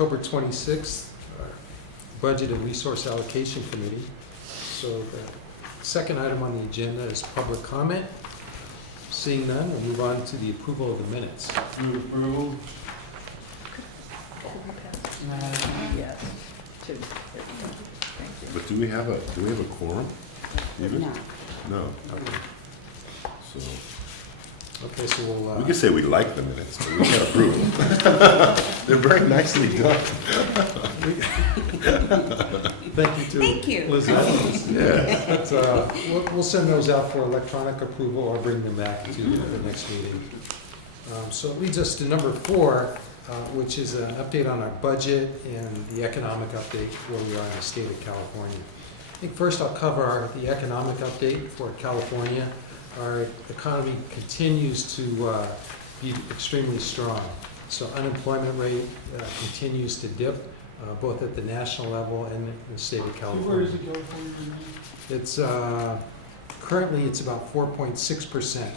October 26th, Budget and Resource Allocation Committee. So the second item on the agenda is public comment. Seeing none, we'll move on to the approval of the minutes. Move approval. Yes. Two. There we go. Thank you. But do we have a quorum? Even? No. No. So, Okay, so we'll... we can say we like the minutes, but we can't approve them. They're very nicely done. Thank you to Thank you. Elizabeth. Yeah. But we'll send those out for electronic approval or bring them back to the next meeting. So it leads us to number 4, which is an update on our budget and the economic update where we are in the state of California. I think first I'll cover the economic update for California. Our economy continues to be extremely strong. So unemployment rate continues to dip, both at the national level and in the state of Where California. is it going from? It's currently it's about 4.6%, Oh, that's amazing.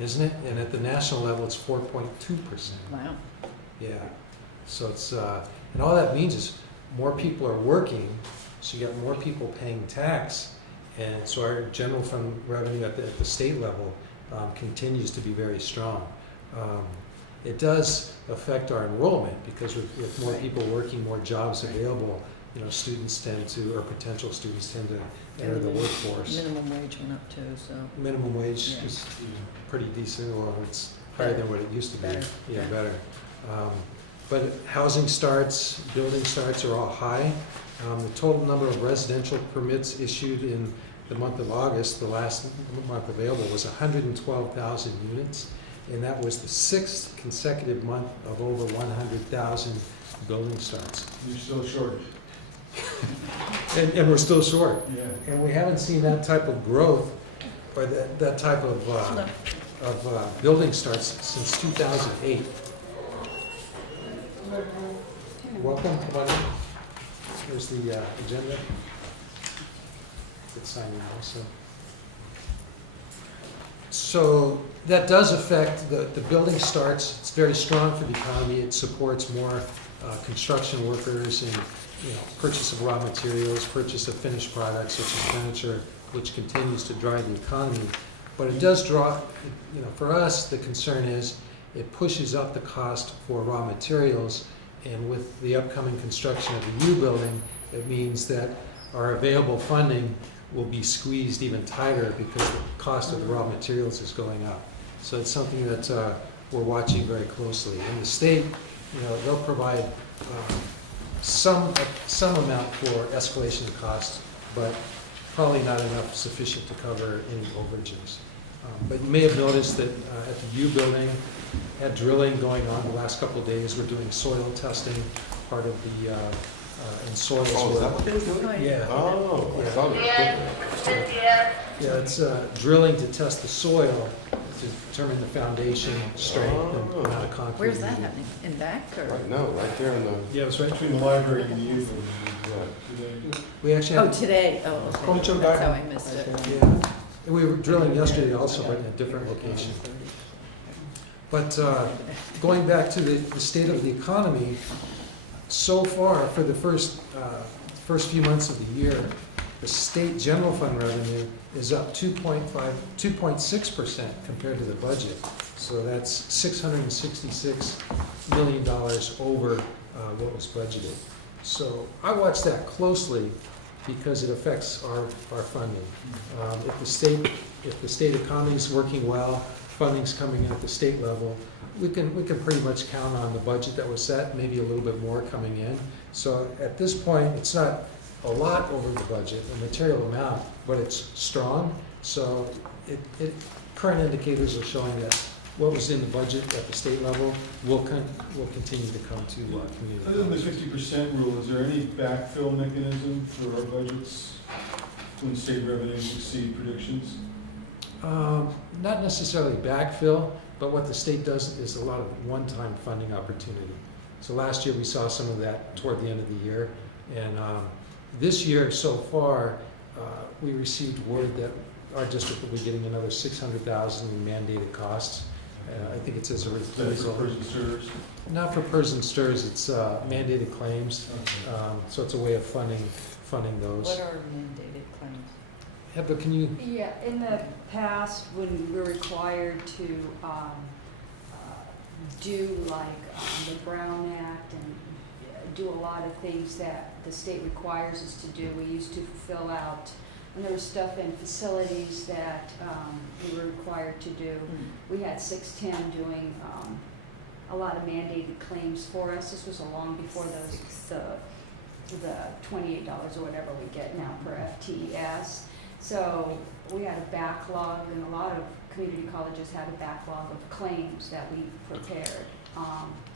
isn't it? And at the national level, it's 4.2%. Wow. Yeah. So it's and all that means is more people are working, so you got more people paying tax, and so our general fund revenue at the state level continues to be very strong. It does affect our enrollment because with more people working, more jobs available, you know, students tend to, or potential students tend to enter the workforce. Minimum wage went up too, so. Minimum wage Yeah. is pretty decent, well, it's higher than what it used to be. Better. Yeah, better. But housing starts, building starts are all high. The total number of residential permits issued in the month of August, the last month available, was 112,000 units. And that was the 6th consecutive month of over 100,000 building starts. You're still short. And we're still short. Yeah. And we haven't seen that type of growth or that type of building starts since 2008. Welcome, come on in. Here's the agenda. It's signing also. So that does affect the building starts. It's very strong for the economy. It supports more construction workers and, you know, purchase of raw materials, purchase of finished products such as furniture, which continues to drive the economy. But it does draw, you know, for us, the concern is it pushes up the cost for raw materials. And with the upcoming construction of the U building, it means that our available funding will be squeezed even tighter because the cost of the raw materials is going up. So it's something that we're watching very closely. And the state, you know, they'll provide some amount for escalation of costs, but probably not enough sufficient to cover any overages. But you may have noticed that at the U building, had drilling going on the last couple of days. We're doing soil testing, part of the and soils. Oh, is that what they're doing? Yeah. Oh, I saw that. Yeah, it's drilling to test the soil to determine the foundation strength and amount of concrete. Where's that happening? In back or? Right, no, right there in the, Yeah, it was right Between the library and the youth. yeah. We actually Oh, had, today, oh, Concho okay. That's back. how I missed it. yeah, and we were drilling yesterday also, but in a different location. But going back to the state of the economy, so far for the first few months of the year, the state general fund revenue is up 2.6% compared to the budget. So that's $666 million over what was budgeted. So I watch that closely because it affects our funding. If the state economy is working well, funding's coming in at the state level, we can pretty much count on the budget that was set, maybe a little bit more coming in. So at this point, it's not a lot over the budget, a material amount, but it's strong. So current indicators are showing that what was in the budget at the state level will continue to come to community. Other than the colleges. 50% rule, is there any backfill mechanism for our budgets when state revenues exceed predictions? Not necessarily backfill, but what the state does is a lot of one-time funding opportunity. So last year we saw some of that toward the end of the year, and this year so far we received word that our district will be getting another $600,000 in mandated costs. I think it's as a Is that for result. person servers? Not for PERS and STIRS, it's mandated claims, Okay. so it's a way of funding those. What are mandated claims? Heather, can you, Yeah, in the past, when we were required to do like the Brown Act and do a lot of things that the state requires us to do, we used to fill out, and there was stuff in facilities that we were required to do. We had 610 doing a lot of mandated claims for us. This was long before the $28 or whatever we get now per FTES. So we had a backlog, and a lot of community colleges had a backlog of claims that we prepared.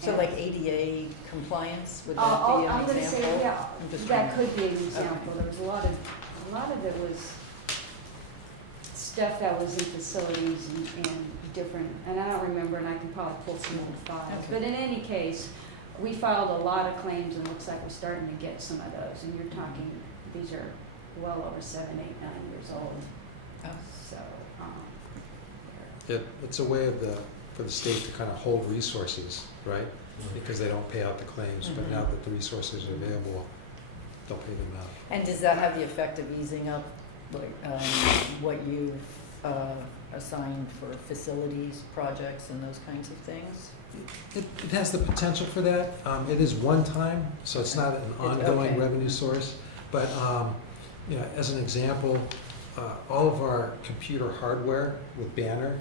So and- like ADA compliance, would that I'll- be I'm an gonna example? say, yeah, I'm just that trying- could be an example. There was a lot of it was stuff that was in facilities and different, and I don't remember, and I can probably pull some old files. Okay. But in any case, we filed a lot of claims, and it looks like we're starting to get some of those. And you're talking, these are well over 7, 8, 9 years old. Oh. So, it's a way for the state to kind of hold resources, right? Because they don't pay out the claims, but Mhm. now that the resources are available, they'll pay them out. And does that have the effect of easing up, like, what you've assigned for facilities, projects, and those kinds of things? It has the potential for that. It is one time, so it's not an ongoing okay. revenue source. But, you know, as an example, all of our computer hardware with Banner,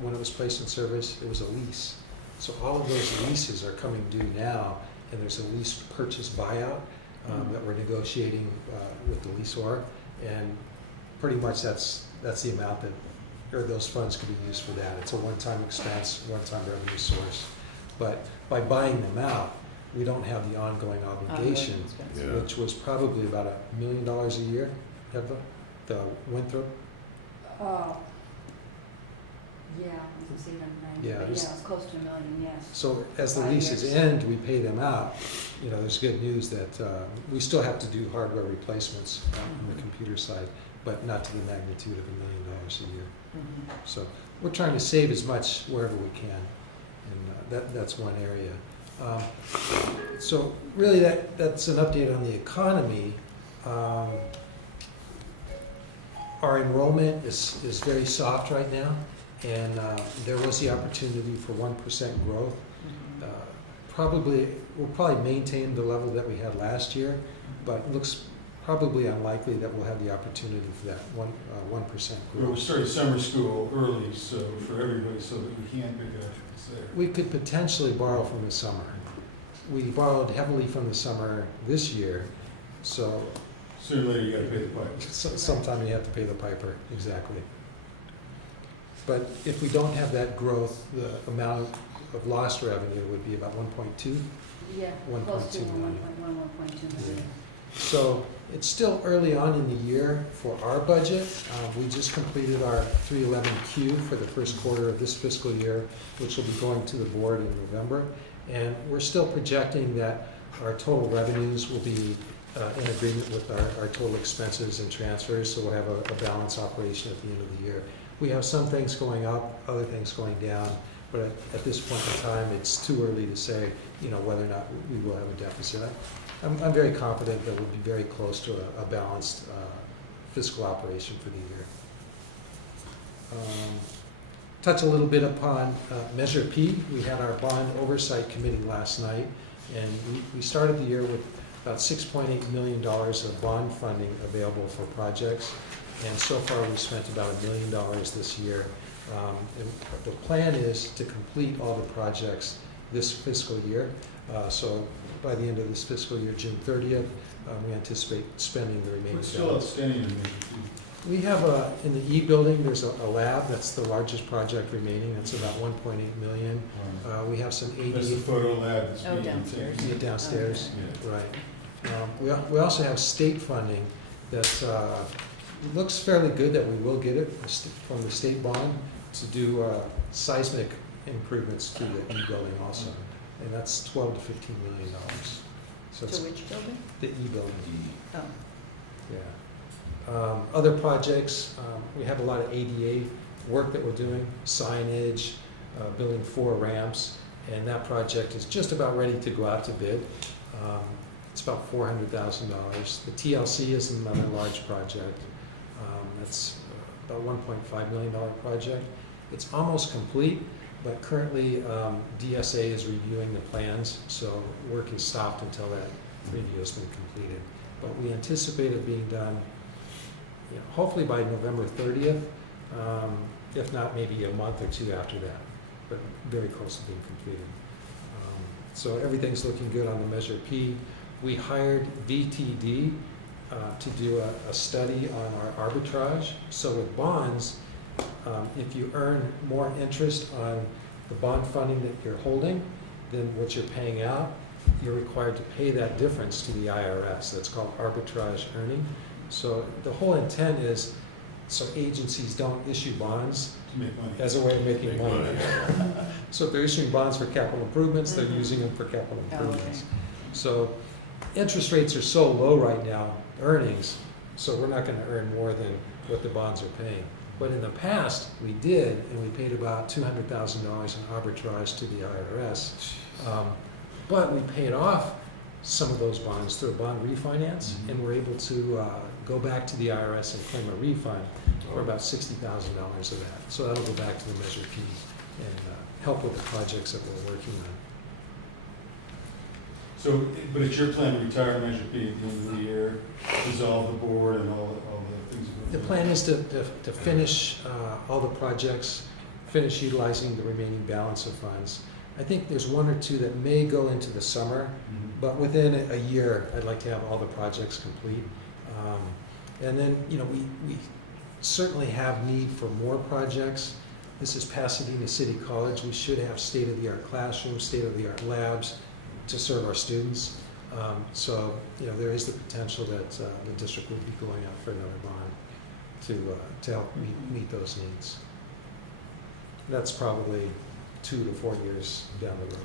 when it was placed in service, it was a lease. So all of those leases are coming due now, and there's a lease purchase buyout that we're negotiating with the leaseor. And pretty much that's the amount that, or those funds could be used for that. It's a one-time expense, one-time revenue source. But by buying them out, we don't have the ongoing obligation, Yeah. which was probably about $1 million a year, Heather, the Winthrop. yeah, it's even 9, Yeah, but just- yeah, it's close to $1 million, yes. So as the 5 leases years. end, we pay them out. You know, there's good news that we still have to do hardware replacements on the computer side, but not to the magnitude of $1 million a year. Mhm. So we're trying to save as much wherever we can, and that's one area. So really, that's an update on the economy. Our enrollment is very soft right now, and there was the opportunity for 1% growth. Mhm. We'll probably maintain the level that we had last year, but it looks probably unlikely that we'll have the opportunity for that 1% Well, we growth. started summer school early, so for everybody, so that we can pick it up there. We could potentially borrow from the summer. We borrowed heavily from the summer this year, so Sooner or later, you gotta pay the pipe. sometime you have to pay the piper, exactly. But if we don't have that growth, the amount of lost revenue would be about 1.2. Yeah, 1.2 close to million. 1.1, 1.2 million. So it's still early on in the year for our budget. We just completed our 311Q for the first quarter of this fiscal year, which will be going to the board in November. And we're still projecting that our total revenues will be in agreement with our total expenses and transfers, so we'll have a balanced operation at the end of the year. We have some things going up, other things going down, but at this point in time, it's too early to say, you know, whether or not we will have a deficit. I'm very confident that we'll be very close to a balanced fiscal operation for the year. Touch a little bit upon Measure P. We had our bond oversight committee last night, and we started the year with about $6.8 million of bond funding available for projects, and so far we've spent about $1 million this year. And the plan is to complete all the projects this fiscal year. So by the end of this fiscal year, June 30th, we anticipate spending the remaining What's still balance. outstanding in Measure We have in the E building, there's a lab, that's the largest project remaining, that's about 1.8 million. P? We have some That's the ADA photo lab that's Oh, being downstairs. taken. downstairs, Yeah. right. We also have state funding that looks fairly good that we will get it from the state bond to do seismic improvements to the E building also, and that's $12 to $15 million. So To it's which building? the E building. Oh, Yeah. Other projects, we have a lot of ADA work that we're doing, signage, building 4 ramps, and that project is just about ready to go out to bid. It's about $400,000. The TLC is another large project. That's about $1.5 million project. It's almost complete, but currently DSA is reviewing the plans, so work is stopped until that review has been completed. But we anticipate it being done, hopefully by November 30th, if not maybe a month or 2 after that, but very close to being completed. So everything's looking good on the Measure P. We hired VTD to do a study on our arbitrage. So with bonds, if you earn more interest on the bond funding that you're holding than what you're paying out, you're required to pay that difference to the IRS. That's called arbitrage earning. So the whole intent is so agencies don't issue bonds To make money. as a way of making money. So if they're issuing bonds for capital improvements, they're using them for capital Oh, improvements. okay. So interest rates are so low right now, earnings, so we're not gonna earn more than what the bonds are paying. But in the past, we did, and we paid about $200,000 in arbitrage to the IRS. But we paid off some of those bonds through a bond refinance, and we're able to go back to the IRS and claim a refund for about $60,000 of that. So that'll go back to the Measure P and help with the projects that we're working on. So, but it's your plan to retire Measure P at the end of the year, dissolve the board and all the things. The plan is to finish all the projects, finish utilizing the remaining balance of funds. I think there's 1 or 2 that may go into the summer, Mhm. but within a year, I'd like to have all the projects complete. And then, we certainly have need for more projects. This is Pasadena City College. We should have state-of-the-art classrooms, state-of-the-art labs to serve our students. So, there is the potential that the district would be going out for another bond to help meet those needs. That's probably 2 to 4 years down the road.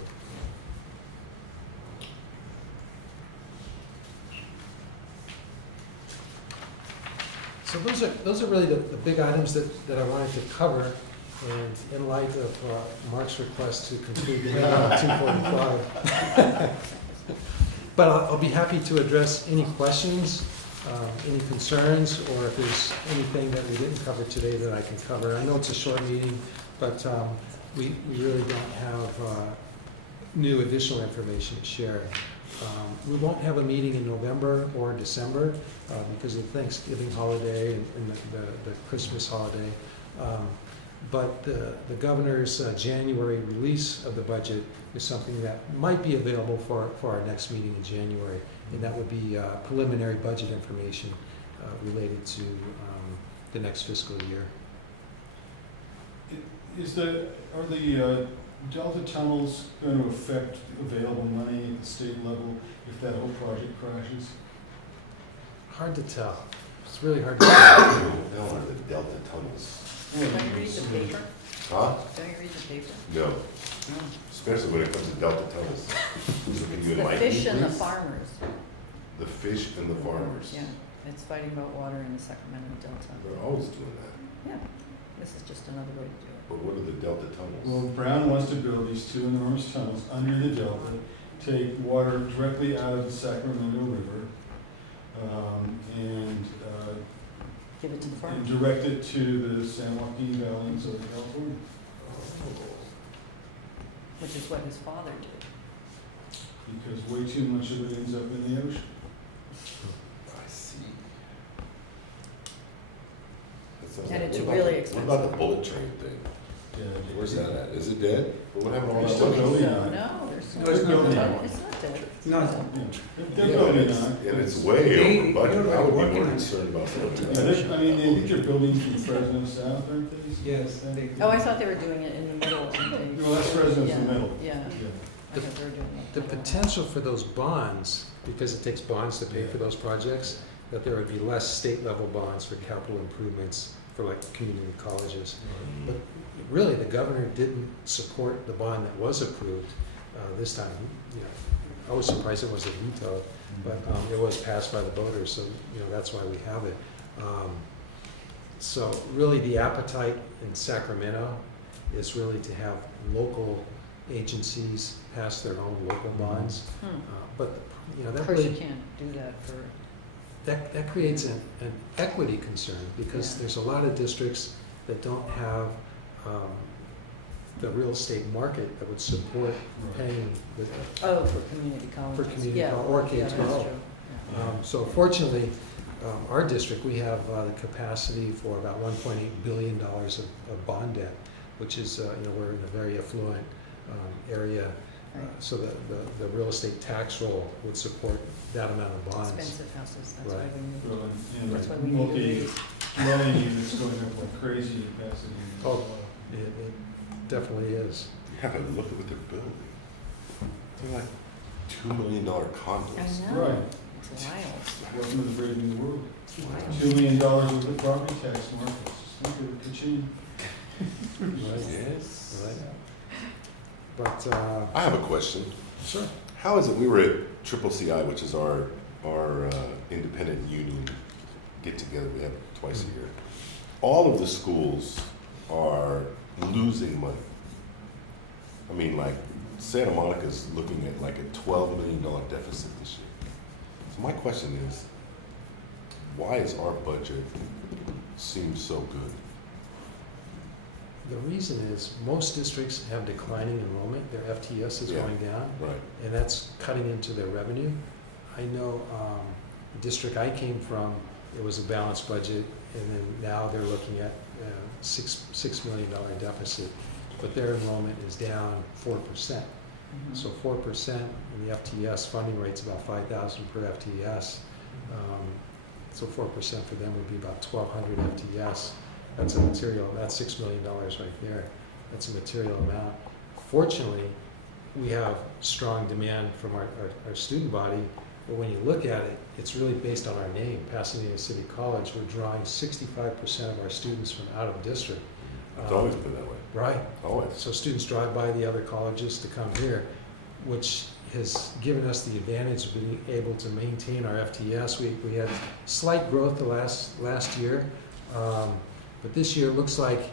So those are really the big items that I wanted to cover. And in light of Mark's request to conclude the meeting at 2:45. But I'll be happy to address any questions, any concerns, or if there's anything that we didn't cover today that I can cover. I know it's a short meeting, but we really don't have new additional information to share. We won't have a meeting in November or December because of the Thanksgiving holiday and the Christmas holiday. But the governor's January release of the budget is something that might be available for our next meeting in January. And that would be preliminary budget information related to the next fiscal year. Are the Delta tunnels going to affect available money at the state level if that whole project crashes? Hard to tell. It's really hard to tell. No, are the Delta tunnels. Don't you read the paper? Huh? Don't you read the paper? No, especially when it comes to Delta tunnels. Looking you in The my fish and the papers. farmers. The fish and the farmers. Yeah, it's fighting about water in the Sacramento Delta. They're always doing that. Yeah, this is just another way to do it. But what are the Delta tunnels? Well, Brown wants to build these 2 enormous tunnels under the Delta, take water directly out of the Sacramento River, and Give it to the and farmers. direct it to the San Joaquin Valley in Southern California. Which is what his father did. Because way too much of it ends up in the ocean. I see. That sounds And like- it's what about really the- expensive. What about the bullet train thing? Yeah. Where's that at? Is it dead? What happened to all They're that still money? building So, on it. no, there's No, it's building on it. It's not dead. No, it's- Yeah. They're Yeah, building it's- on it. And it's way over budget. You're I would be working more on it. concerned about Yeah, something. I mean, they think they're building from Fresno South, aren't they? Yes, they. Oh, I thought they were doing it in the middle. and they- Well, that's Fresno's Yeah, the middle. Yeah, Yeah. I thought they were doing it. The potential for those bonds, because it takes bonds to pay for those projects, that there would be less state-level bonds for capital improvements for like community colleges. But really, the governor didn't support the bond that was approved this time. I was surprised it wasn't vetoed, but it was passed by the voters, so that's why we have it. So really, the appetite in Sacramento is really to have local agencies pass their own local bonds. But, you know, Of that course, you really, can't do that for, that creates an equity concern, because Yeah. there's a lot of districts that don't have the real estate market that would support paying the, oh, for community colleges. community Yeah, or yeah, K-12. that's true. Yeah. So fortunately, our district, we have the capacity for about $1.8 billion of bond debt, which is, you know, we're in a very affluent area. Right. So the real estate tax roll would support that amount of bonds. Expensive houses, that's why Right. we need, Well, and that's why we need to raise. multi-dwelling units going up like crazy in Pasadena. as Oh. well. It definitely is. Yeah, look at what they're building. They're like $2 million condos. I know, Right. it's wild, Welcome to the brave new world. it's wild. $2 million worth of property tax markets. Just think of it, ka-ching. Right. Yes. Right. But, I have a question. sure. How is it, we were at CCCI, which is our independent union get-together, we have it twice a year. All of the schools are losing money. I mean, like, Santa Monica's looking at like a $12 million deficit this year. So my question is, why is our budget seem so good? The reason is, most districts have declining enrollment, their FTS is Yeah. going down, Right. and that's cutting into their revenue. I know the district I came from, it was a balanced budget, and then now they're looking at $6 million deficit, but their enrollment is down 4%. Mhm. So 4% in the FTS funding rate's about 5,000 per FTS. So 4% for them would be about 1,200 FTS. That's a material, that's $6 million right there. That's a material amount. Fortunately, we have strong demand from our student body, but when you look at it, it's really based on our name, Pasadena City College. We're drawing 65% of our students from out of district. It's always been that way. Right. Always. So students drive by the other colleges to come here, which has given us the advantage of being able to maintain our FTS. We had slight growth the last year, but this year it looks like,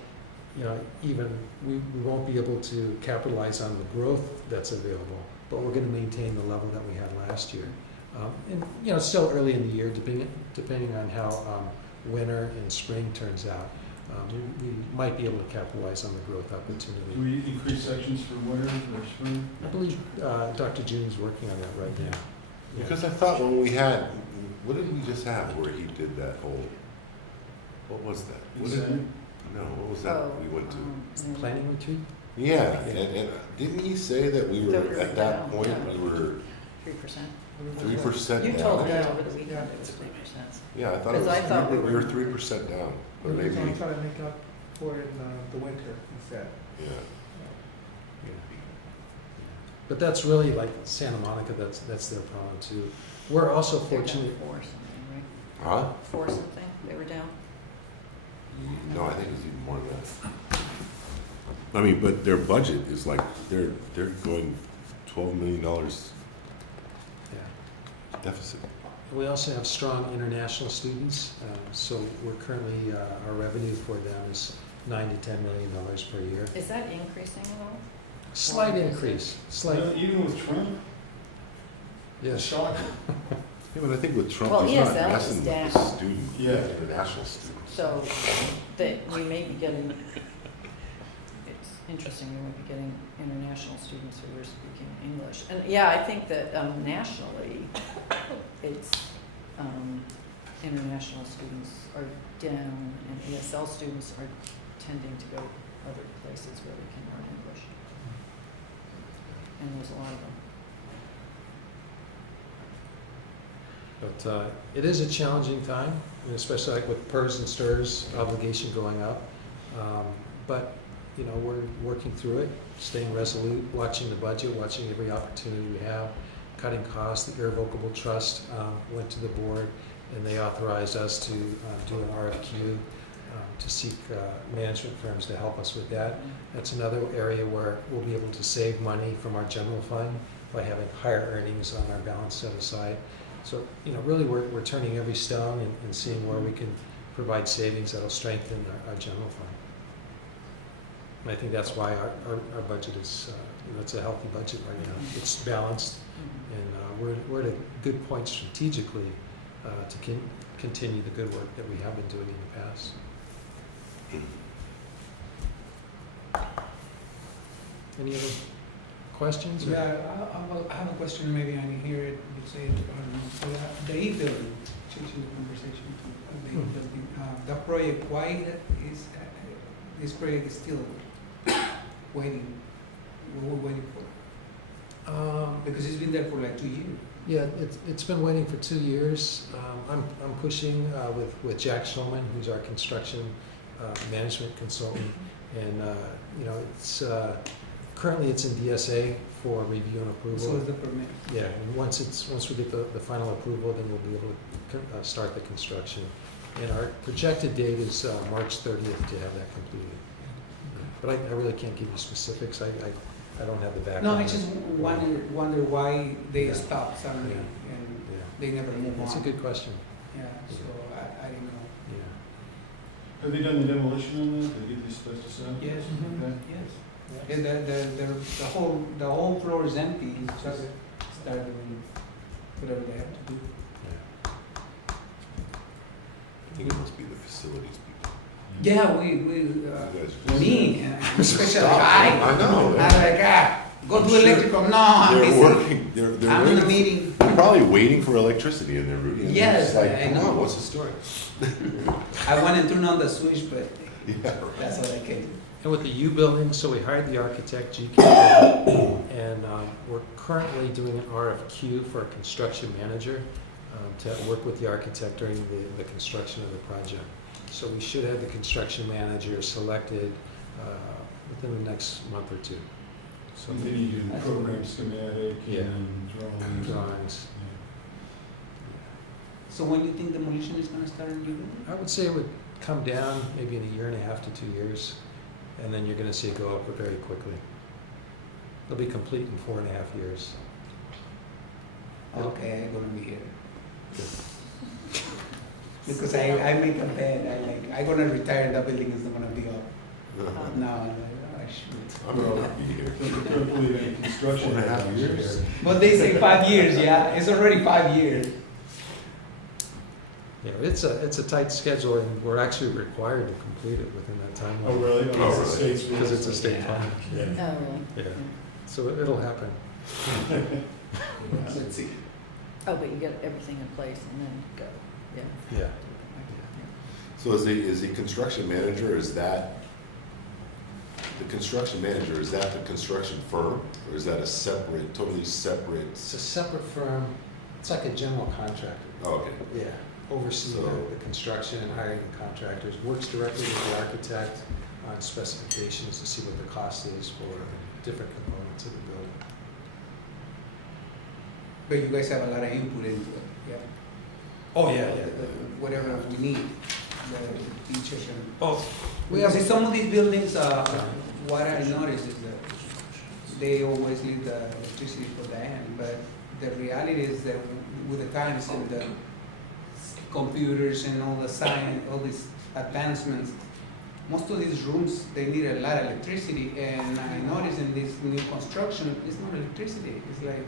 you know, even we won't be able to capitalize on the growth that's available, but we're going to maintain the level that we had last year. And, you know, it's still early in the year, depending on how winter and spring turns out. We might be able to capitalize on the growth Do opportunity. we increase sections for winter or spring? I believe Dr. June's working on that right now. Yeah. Because I thought when we had, what did we just have where he did that whole, what was that? What did, Insane. no, what was that Oh, we went to? yeah. Planning retreat? Yeah, and didn't he say that we were, Thought we were at that down, point, yeah. we were 3%. 3% You down? told me over the weekend it was 3%. Yeah, I thought it 'Cause was, I thought we we were were- 3% down, but We're maybe, gonna try to make up for it in the winter instead. yeah. Yeah. But that's really like Santa Monica, that's their problem too. We're also They're down fortunate, 4 something, Huh? right? 4 something, they were down? No, I think it was even more than that. I mean, but their budget is like, they're going $12 million yeah. deficit. We also have strong international students, so we're currently, our revenue for them is $9 to $10 million per year. Is that increasing at all? Slight Or is it- increase, slight, Even with Trump? yes. Shocking. Yeah, but I think with Trump, Well, he's not ESL is messing with the down. student, Yeah. international students. So that we may be getting, it's interesting, we might be getting international students who are speaking English. And yeah, I think that nationally, it's, international students are down and ESL students are tending to go other places where they can learn English. And there's a lot of them. But it is a challenging time, and especially like with PERS and STIRS obligation going up. But, you know, we're working through it, staying resolute, watching the budget, watching every opportunity we have, cutting costs. The irrevocable trust went to the board, and they authorized us to do an RFQ to seek management firms to help us with that. That's another area where we'll be able to save money from our general fund by having higher earnings on our balance set aside. So, you know, really we're turning every stone and seeing where we can provide savings that'll strengthen our general fund. And I think that's why our budget is, it's a healthy budget right now. It's balanced, and we're at a good point strategically to continue the good work that we have been doing in the past. Any other questions? or- Yeah, I have a question, maybe I didn't hear it, you say it, I don't know. So the E-building, changing the conversation to the E-building, the project, why is, this project is still waiting? What we're waiting for? Because it's been there for like 2 years. Yeah, it's been waiting for 2 years. I'm pushing with Jack Schulman, who's our construction management consultant, and it's currently it's in DSA for review and approval. So is the permit. Yeah, and once we get the final approval, then we'll be able to start the construction. And our projected date is March 30th to have that completed. But I really can't give you specifics. I don't have the background. No, I just wonder why they Yeah. stopped suddenly Yeah. and Yeah, they never move on. that's a good question. Yeah, so I didn't know. Yeah. Have they done the demolition on that? They get the asbestos out? Yes, Okay. yes. And the whole floor is empty, it's just started doing whatever they have to do. Yeah. I think it must be the facilities people. Yeah, You guys- me, especially Stop. I I know. I'm like, go I'm do sure electrical, no, I'm They're busy. working, they're I'm in a waiting, meeting. they're probably waiting for electricity in their room. and they're Yes, just like, I come know. on, what's the story? I went and turned on the switch, but Yeah, right. that's all I can do. And with the U building, so we hired the architect, GK, and we're currently doing an RFQ for a construction manager to work with the architect during the construction of the project. So we should have the construction manager selected within the next month or two. So then you do the program schematic Yeah. and drawings. Drawings. So when do you think demolition is gonna start in your building? I would say it would come down maybe in 1.5 to 2 years, and then you're gonna see it go up very quickly. It'll be complete in 4.5 years. Okay, I'm gonna be here. Because I make a bet, I'm gonna retire and that building is not gonna be up. No, I should. I'm gonna be here. Don't believe any construction. 4.5 years. But they say 5 years, yeah, it's already 5 years. Yeah, it's a tight schedule, and we're actually required to complete it within that timeline. Oh, really? Oh, it's a really? state's rules. Because it's a state Yeah. plan. Yeah. Oh, really? Yeah, so it'll happen. Let's see. Oh, but you get everything in place and then go, yeah. Yeah. So is the construction manager, is that the construction firm, or is that a separate, totally separate? It's a separate firm, it's like a general contractor. Oh, okay. Yeah, oversees So- the construction and hiring the contractors, works directly with the architect on specifications to see what the cost is for different components of the building. But you guys have a lot of input into it, yeah. Oh, yeah, Whatever we need, the teachers and. Oh, we Because have, in some of these buildings, what I noticed is that they always leave the electricity for the end, but the reality is that with the times and the computers and all the science, all these advancements, most of these rooms, they need a lot of electricity, and I noticed in this new construction, it's not electricity, it's like,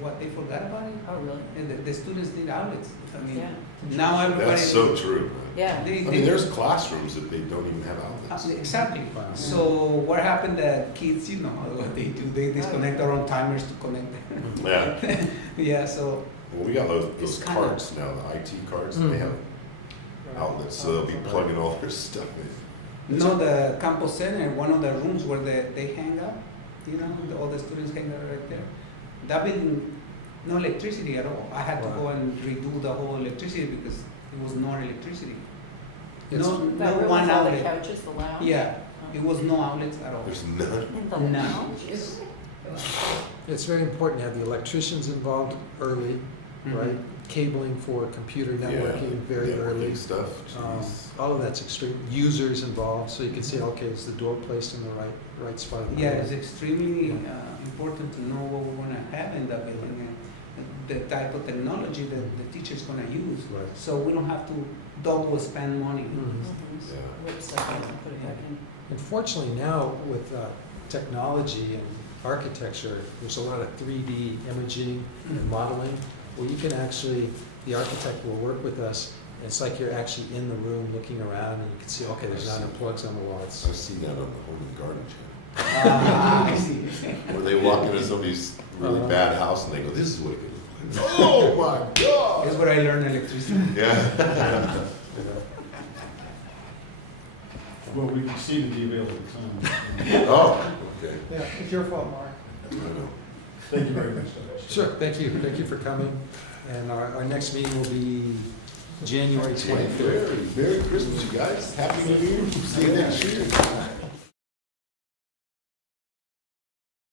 what, they forgot about it? Oh, really? And the students need outlets, I mean, Yeah. now everybody. That's so true, man. Yeah. They- I mean, there's classrooms that they don't even have outlets. Exactly. Wow. So what happened that kids, you know, what they do, they disconnect their own timers to connect. Yeah, Yeah, so, well, we got those It's kind of- cards now, the IT cards, Mm. they have outlets, so they'll be plugging all their stuff in. no, the campus center, one of the rooms where they hang out, you know, all the students hang out right there. That been no electricity at all. I had to Wow. go and redo the whole electricity because it was no electricity. It's- No, That no room one with all the outlet. couches, the lounge? Yeah, Oh. it was no outlets at all. There's none. In the No. lounge? it's very important to have the electricians involved early, Mhm. right? Cabling for computer networking very Yeah, early. networking stuff, Um, jeez. All of that's extreme. Users involved, so you can see, okay, is the door placed in the right spot? of the Yeah, building? it's extremely important to know what we're gonna have in the building and the type of technology that the teacher's gonna use. Right. So we don't have to double spend money. Mhm. Mhm. Yeah. Wait a second, I'll put it back in. Unfortunately now with technology and architecture, there's a lot of 3D imaging and modeling where you can actually, the architect will work with us. And it's like you're actually in the room looking around and you can see, okay, there's not enough plugs on the wall. It's, I've seen that on the Home and Garden channel. I see. Where they walk into somebody's really Uh-huh. bad house and they go, this is what it could look like. Oh my God! That's where I learned electricity. Yeah. Well, we exceeded the available time. Oh, okay. Yeah, it's your fault, Mark. I know. Thank you very much, Dr. sure, thank you. Thank you for coming. And our next meeting will be January 23rd. Merry Christmas, you guys. Happy New Year. See you next year.